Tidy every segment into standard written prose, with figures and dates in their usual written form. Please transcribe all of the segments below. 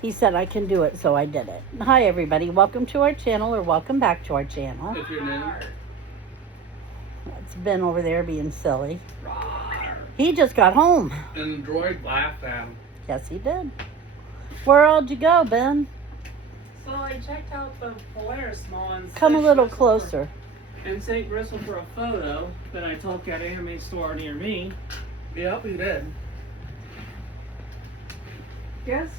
He said I can do it, so I did it. Hi, everybody. Welcome to our channel, or welcome back to our channel. If you're new. It's Ben over there being silly. He just got home. And the droid laughed at him. Yes, he did. Where all'd you go, Ben? So I checked out the Polaris Mall in Come a St. little Bristol closer. in St. Bristol for a photo that I took at an anime store near me. Yep, he did. Guess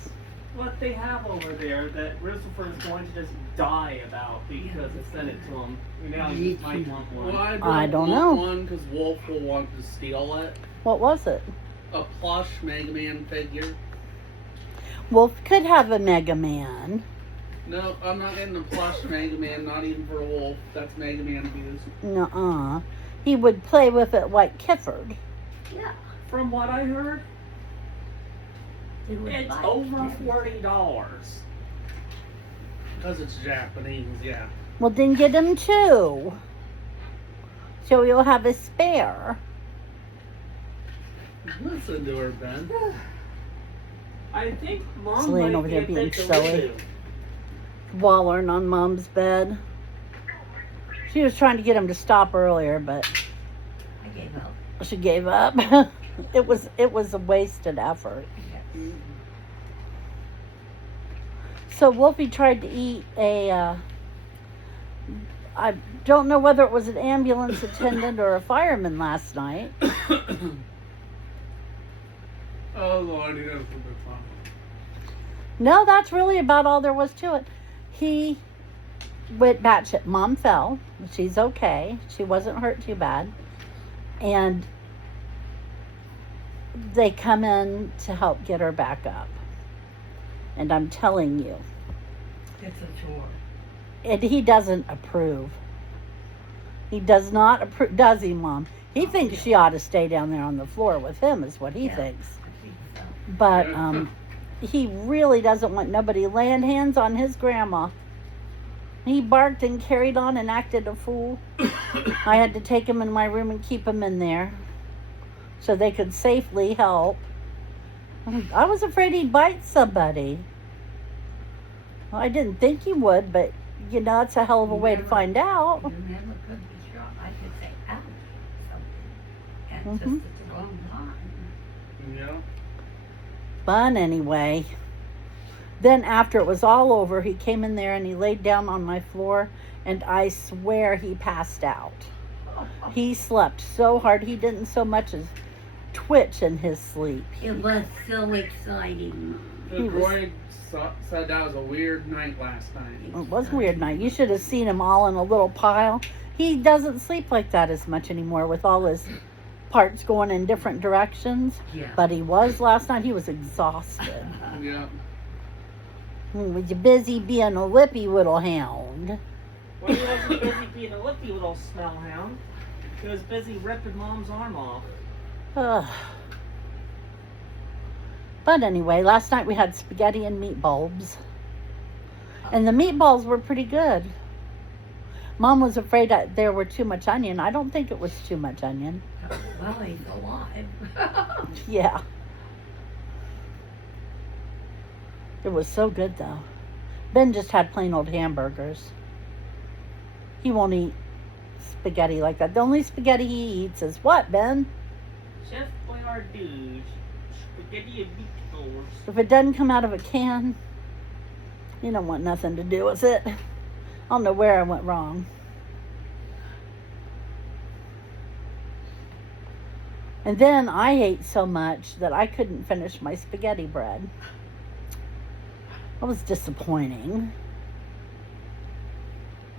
what they have over there that Bristolford is going to just die about because I sent it to him. Now you might want one. Well, I don't know. One because Wolf will want to steal it. What was it? A plush Mega Man figure. Wolf could have a Mega Man. No, I'm not getting a plush Mega Man, not even for a Wolf. That's Mega Man abuse. Nuh-uh. He would play with it like Kifford. Yeah. From what I heard, it's over $40. Because it's Japanese, yeah. Well, then get him two. So you'll have a spare. Listen to her, Ben. I think Mom She's laying might over be there a being bit silly. deluded. Wallering on Mom's bed. She was trying to get him to stop earlier, but I gave up. she gave up. It was a wasted effort. Yes. So Wolfie tried to eat a, I don't know whether it was an ambulance attendant or a fireman last night. Oh, Lord, he knows what they're fun. No, that's really about all there was to it. He went batshit. Mom fell. She's okay. She wasn't hurt too bad. And they come in to help get her back up. And I'm telling you, It's a chore. and he doesn't approve. He does not approve, does he, Mom? He thinks she ought to stay down there on the floor with him, is what he Yeah. thinks. I think so. But he really doesn't want nobody laying hands on his grandma. He barked and carried on and acted a fool. I had to take him in my room and keep him in there so they could safely help. I was afraid he'd bite somebody. Well, I didn't think he would, but you know, it's a hell of a way to find out. You never could be sure. I could say, ouch, something. And Mhm. just at the wrong time. Yeah. Fun anyway. Then after it was all over, he came in there and he laid down on my floor, and I swear he passed out. He slept so hard he didn't so much as twitch in his sleep. It was so exciting. The He was- droid said that was a weird night last night. It was a weird night. You should have seen him all in a little pile. He doesn't sleep like that as much anymore with all his parts going in different directions. Yeah. But he was last night. He was exhausted. Yeah. Was you busy being a lippy little hound? Well, he wasn't busy being a lippy little smellhound. He was busy ripping Mom's arm off. Ugh. But anyway, last night we had spaghetti and meatballs. And the meatballs were pretty good. Mom was afraid that there were too much onion. I don't think it was too much onion. Well, he's alive. Yeah. It was so good though. Ben just had plain old hamburgers. He won't eat spaghetti like that. The only spaghetti he eats is what, Ben? Chef Boyardee, spaghetti and meatballs. If it doesn't come out of a can, you don't want nothing to do with it. I don't know where I went wrong. And then I ate so much that I couldn't finish my spaghetti bread. That was disappointing.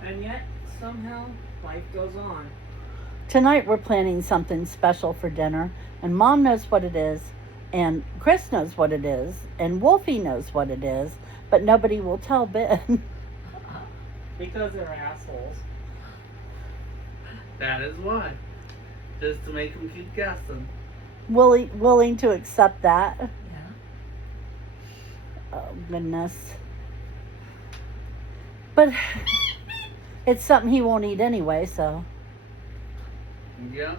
And yet, somehow, life goes on. Tonight we're planning something special for dinner, and Mom knows what it is, and Chris knows what it is, and Wolfie knows what it is, but nobody will tell Ben. Because they're assholes. That is why. Just to make them keep guessing. Willing to accept that. Yeah. Oh, goodness. But it's something he won't eat anyway, so. Yeah.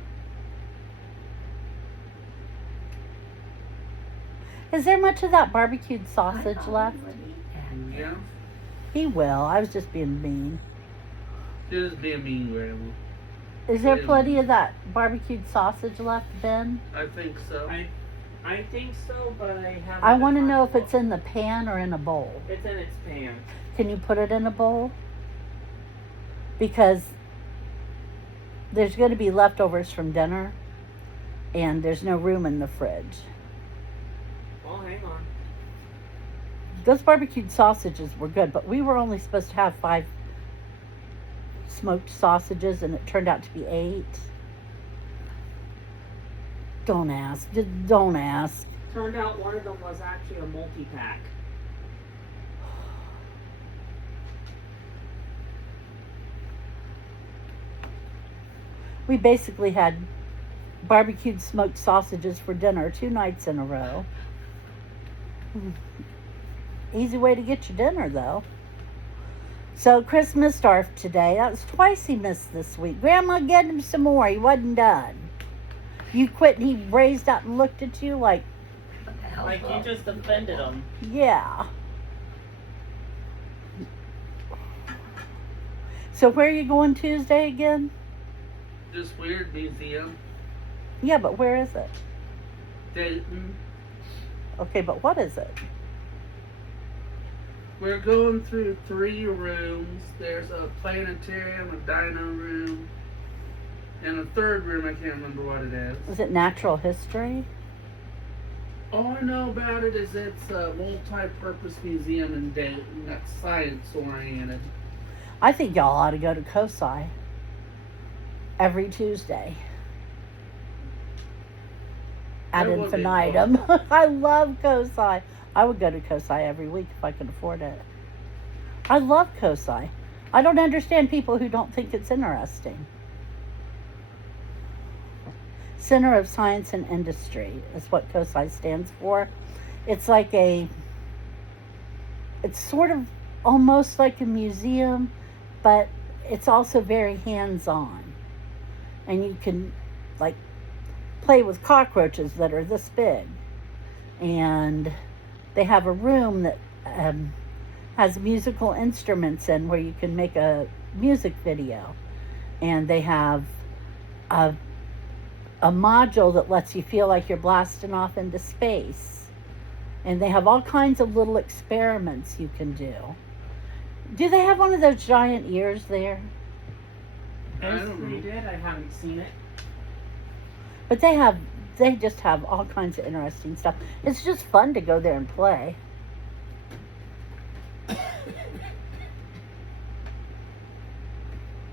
Is there much of that barbecued I sausage thought left? he would eat that. Yeah. He will. I was just being mean. Just be a mean grandma. Is there Yeah. plenty of that barbecued sausage left, Ben? I think so. I think so, but I haven't. I want to had know time if it's in the pan or in a bowl. It's in its pan. Can you put it in a bowl? Because there's going to be leftovers from dinner, and there's no room in the fridge. Well, hang on. Those barbecued sausages were good, but we were only supposed to have 5 smoked sausages, and it turned out to be 8. Don't ask. Just don't ask. Turned out one of them was actually a multi-pack. We basically had barbecued smoked sausages for dinner 2 nights in a row. Easy way to get your dinner, though. So Chris missed ARF today. That was twice he missed this week. Grandma, get him some more. He wasn't done. You quit and he raised up and looked at you like, What the hell? Like you just offended him. yeah. So where are you going Tuesday again? This weird museum. Yeah, but where is it? Dayton. Okay, but what is it? We're going through 3 rooms. There's a planetarium, a dino room, and a 3rd room. I can't remember what it is. Is it natural history? All I know about it is it's a multi-purpose museum in Dayton that's science-oriented. I think y'all ought to go to COSI every Tuesday. Ad That would be infinitum. I love COSI. I would go to COSI every week if I could afford it. I love COSI. I don't understand people who don't think it's interesting. Center of Science and Industry is what COSI stands for. It's like it's sort of almost like a museum, but it's also very hands-on. And you can, like, play with cockroaches that are this big. And they have a room that has musical instruments in where you can make a music video. And they have a module that lets you feel like you're blasting off into space. And they have all kinds of little experiments you can do. Do they have one of those giant ears there? I Yes, don't they know. did. I haven't seen it. But they just have all kinds of interesting stuff. It's just fun to go there and play.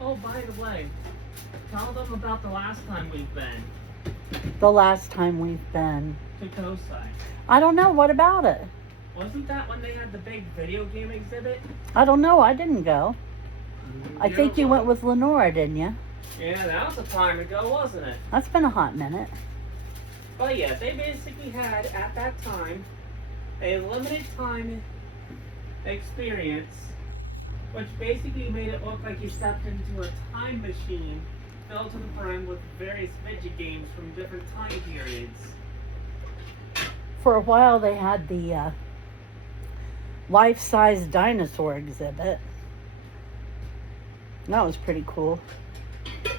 Oh, by the way, tell them about the last time we've been The last time we've been. to COSI. I don't know. What about it? Wasn't that when they had the big video game exhibit? I don't know. I didn't go. I Yeah, think you well, went with Lenora, didn't you? Yeah, that was a time ago, wasn't it? That's been a hot minute. But yeah, they basically had, at that time, a limited time experience, which basically made it look like you stepped into a time machine filled to the brim with various video games from different time periods. For a while, they had the life-size dinosaur exhibit. That was pretty cool.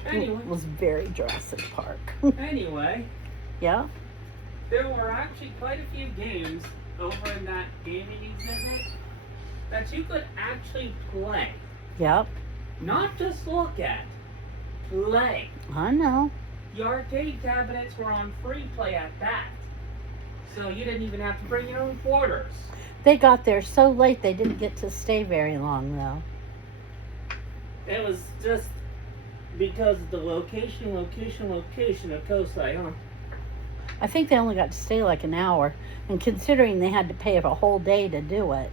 Anyway, It was very Jurassic Park. anyway, Yeah? there were actually quite a few games over in that gaming exhibit that you could actually play. Yep. Not just look at, play. I know. The arcade cabinets were on free play at that. So you didn't even have to bring your own quarters. They got there so late they didn't get to stay very long, though. It was just because of the location of COSI, huh? I think they only got to stay like an hour. And considering they had to pay a whole day to do it,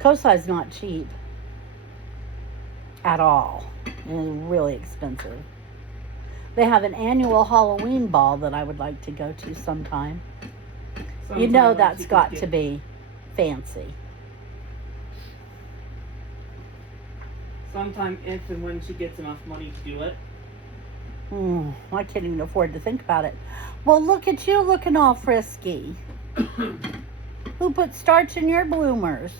COSI's not cheap. At all. It's really expensive. They have an annual Halloween ball that I would like to go to sometime. You know that's got to be fancy. Sometime if and when she gets enough money to do it. I can't even afford to think about it. Well, look at you looking all frisky. Who put starch in your bloomers?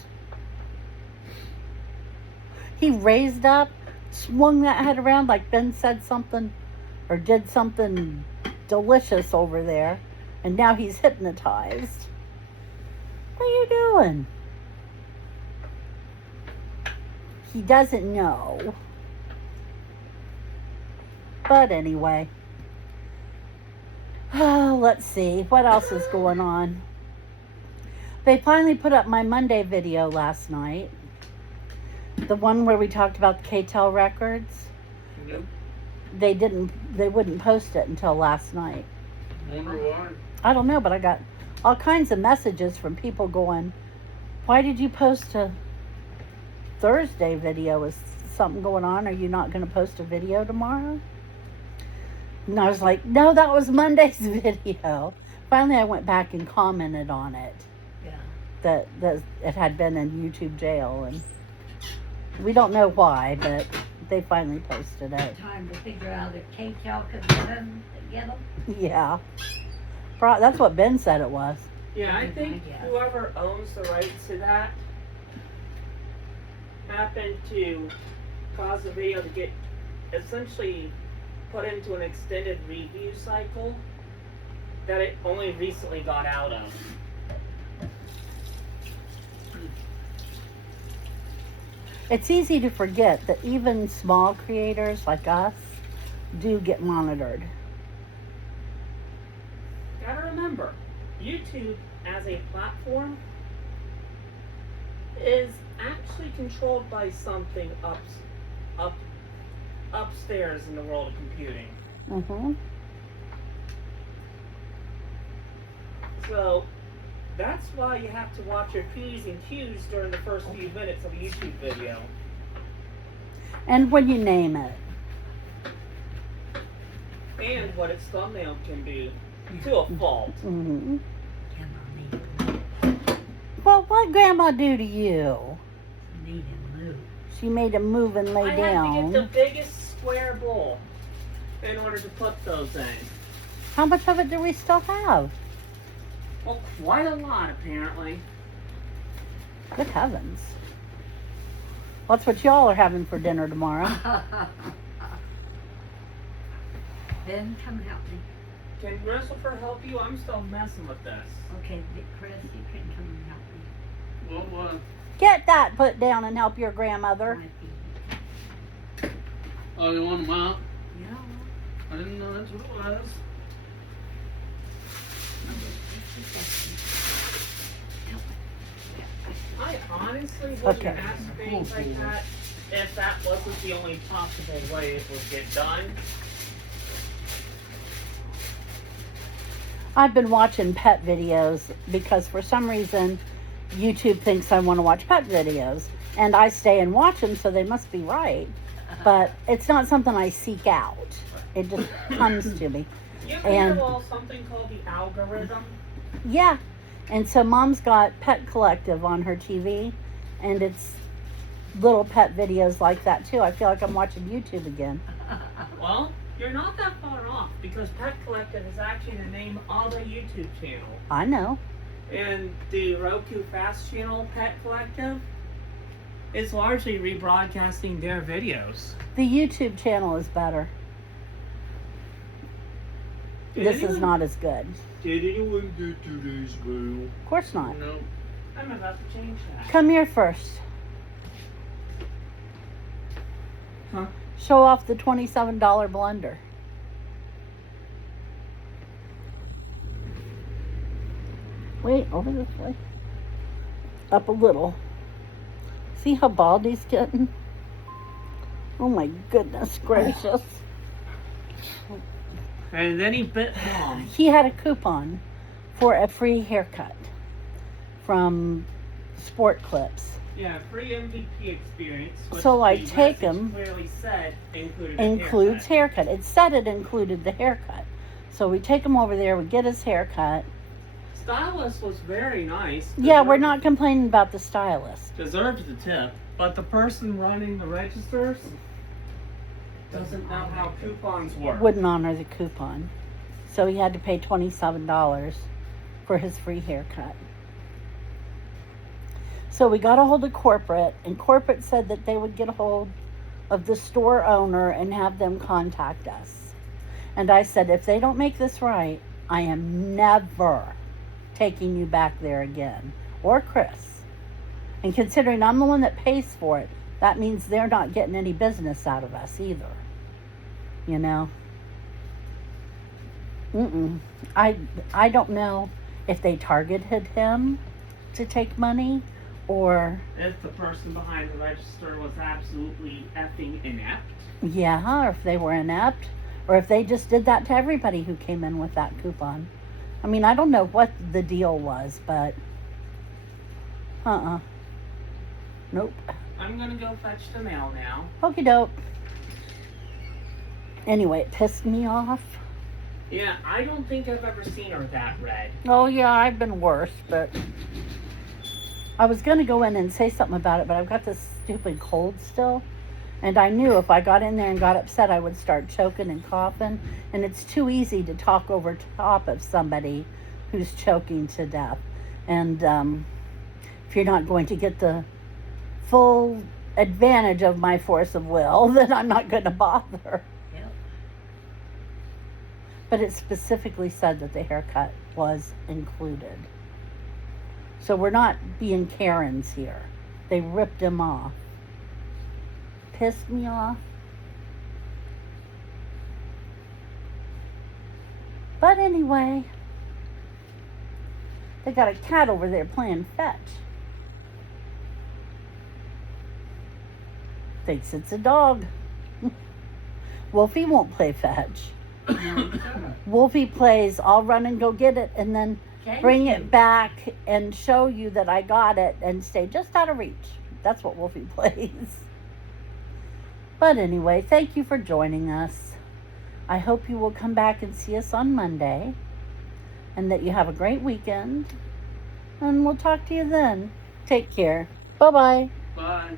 He raised up, swung that head around like Ben said something or did something delicious over there, and now he's hypnotized. What are you doing? He doesn't know. But anyway. Oh, let's see. What else is going on? They finally put up my Monday video last night. The one where we talked about the K-Tel records. Yep. They wouldn't post it until last night. Wonder why. I don't know, but I got all kinds of messages from people going, why did you post a Thursday video? Is something going on? Are you not going to post a video tomorrow? And I was like, no, that was Monday's video. Finally, I went back and commented on it. Yeah. That it had been in YouTube jail, and we don't know why, but they finally posted it. Time to figure out if K-Tel could get them. Yeah. That's what Ben said it was. Yeah, I think whoever owns the rights to that happened to cause the video to get essentially put into an extended review cycle that it only recently got out of. It's easy to forget that even small creators like us do get monitored. Gotta remember, YouTube as a platform is actually controlled by something upstairs in the world of computing. Mm-hmm. So that's why you have to watch your P's and Q's during the first few minutes of a YouTube video. And when you name it. And what its thumbnail can do to a fault. Mm-hmm. Well, what Grandma do to you? Made him move. She made him move and lay I down. had to get the biggest square bowl in order to put those in. How much of it do we still have? Well, quite a lot apparently. Good heavens. That's what y'all are having for dinner tomorrow. Ben, come help me. Can Christopher help you? I'm still messing with this. Okay, Chris, you can come and help me. Well, Get that put down and help your grandmother. My feet. oh, you want them out? Yeah. I didn't know that's what it was. I honestly wouldn't Okay. ask things like that if that wasn't the only possible way it would get done. I've been watching pet videos because for some reason YouTube thinks I want to watch pet videos. And I stay and watch them, so they must be right. But it's not something I seek out. It just comes to me. You ever And- hear of something called the algorithm? Yeah. And so Mom's got Pet Collective on her TV. And it's little pet videos like that too. I feel like I'm watching YouTube again. Well, you're not that far off because Pet Collective is actually the name of a YouTube channel. I know. And the Roku Fast Channel Pet Collective is largely rebroadcasting their videos. The YouTube channel is better. This is not as good. Did anyone get today's mail? Of course not. No. I'm about to change that. Come here first. Huh? Show off the $27 blender. Wait, over this way. Up a little. See how bald he's getting? Oh my goodness gracious. And then he bit Mom. He had a coupon for a free haircut from Sport Clips. Yeah, free MVP experience. Which So I the take message 'em- Clearly said included a Includes haircut. haircut. It said it included the haircut. So we take him over there, we get his haircut. Stylist was very nice. Yeah, we're not complaining about the stylist. Deserves the tip, but the person running the registers doesn't know how coupons work. Wouldn't honor the coupon. So he had to pay $27 for his free haircut. So we got a hold of corporate, and corporate said that they would get a hold of the store owner and have them contact us. And I said, if they don't make this right, I am never taking you back there again, or Chris. And considering I'm the one that pays for it, that means they're not getting any business out of us either. You know? I don't know if they targeted him to take money, or If the person behind the register was absolutely effing inept. yeah, or if they were inept, or if they just did that to everybody who came in with that coupon. I mean, I don't know what the deal was, but nope. I'm gonna go fetch the mail now. Okie doke. Anyway, it pissed me off. Yeah, I don't think I've ever seen her that red. Oh yeah, I've been worse, but I was gonna go in and say something about it, but I've got this stupid cold still. And I knew if I got in there and got upset, I would start choking and coughing. And it's too easy to talk over top of somebody who's choking to death. And if you're not going to get the full advantage of my force of will, then I'm not going to bother. Yep. But it specifically said that the haircut was included. So we're not being Karens here. They ripped him off. Pissed me off. But anyway, they got a cat over there playing fetch. Thinks it's a dog. Wolfie won't play fetch. Wolfie plays, I'll run and go get it and then bring it back and show you that I got it and stay just out of reach. That's what Wolfie plays. But anyway, thank you for joining us. I hope you will come back and see us on Monday, and that you have a great weekend. And we'll talk to you then. Take care. Bye-bye. Bye.